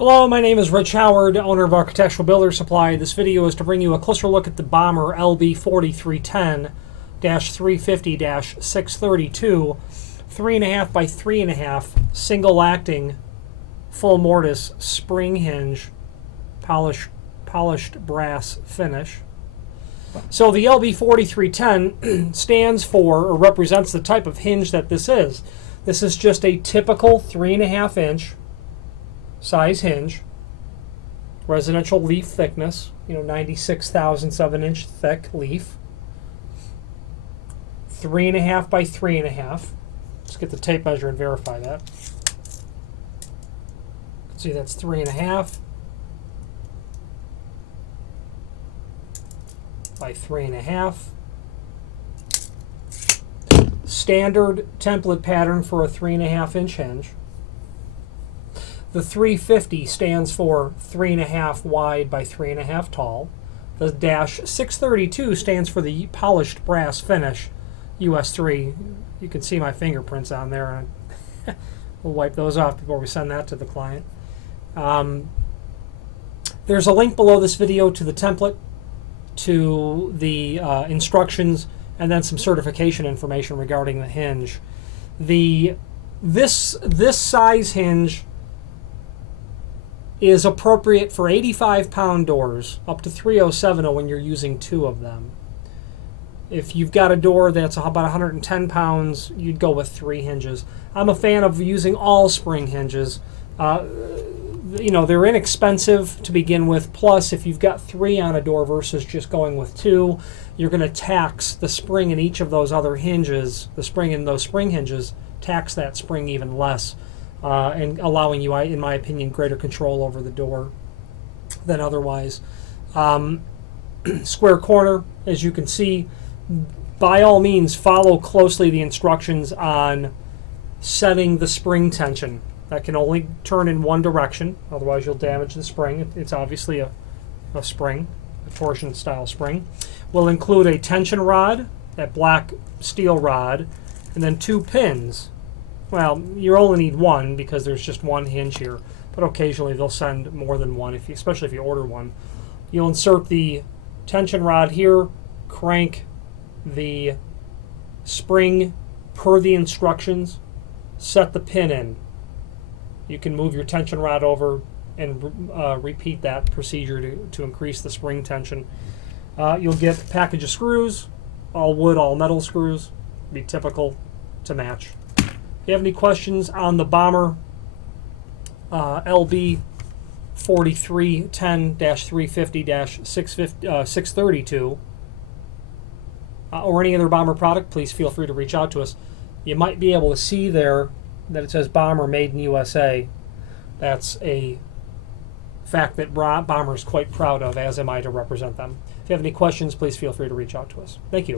Hello, my name is Rich Howard, owner of Architectural Builder Supply. This video is to bring you a closer look at the Bommer LB4310-350-632 3.5 by 3.5 single acting full mortise spring hinge polished brass finish. So the LB4310 stands for or represents the type of hinge that this is. This is just a typical 3.5 inch size hinge, residential leaf thickness, 96 thousandths of an inch thick leaf, 3.5 by 3.5. Let's get the tape measure and verify that. See, that's 3.5 by 3.5. Standard template pattern for a 3.5 inch hinge. The 350 stands for 3.5 wide by 3.5 tall. The -632 stands for the polished brass finish, US3. You can see my fingerprints on there. We'll wipe those off before we send that to the client. There's a link below this video to the template, to the instructions, and then some certification information regarding the hinge. This size hinge is appropriate for 85-pound doors, up to 307 when you're using 2 of them. If you've got a door that's about 110 pounds, you'd go with 3 hinges. I'm a fan of using all spring hinges. They're inexpensive to begin with, plus if you've got 3 on a door versus just going with 2, you're going to tax the spring in each of those other hinges, the spring in those spring hinges, tax that spring even less. And allowing you, in my opinion, greater control over the door than otherwise. Square corner, as you can see. By all means, follow closely the instructions on setting the spring tension. That can only turn in one direction, otherwise you'll damage the spring. It's obviously a spring, a torsion style spring. We'll include a tension rod, that black steel rod, and then 2 pins. Well, you only need 1 because there's just 1 hinge here, but occasionally they'll send more than 1, especially if you order one. You'll insert the tension rod here, crank the spring per the instructions, set the pin in. You can move your tension rod over and repeat that procedure to increase the spring tension. You'll get a package of screws, all wood, all metal screws, be typical to match. If you have any questions on the Bommer LB4310-350-632 or any other Bommer product, please feel free to reach out to us. You might be able to see there that it says Bommer Made in USA. That's a fact that Bommer is quite proud of, as am I to represent them. If you have any questions, please feel free to reach out to us. Thank you.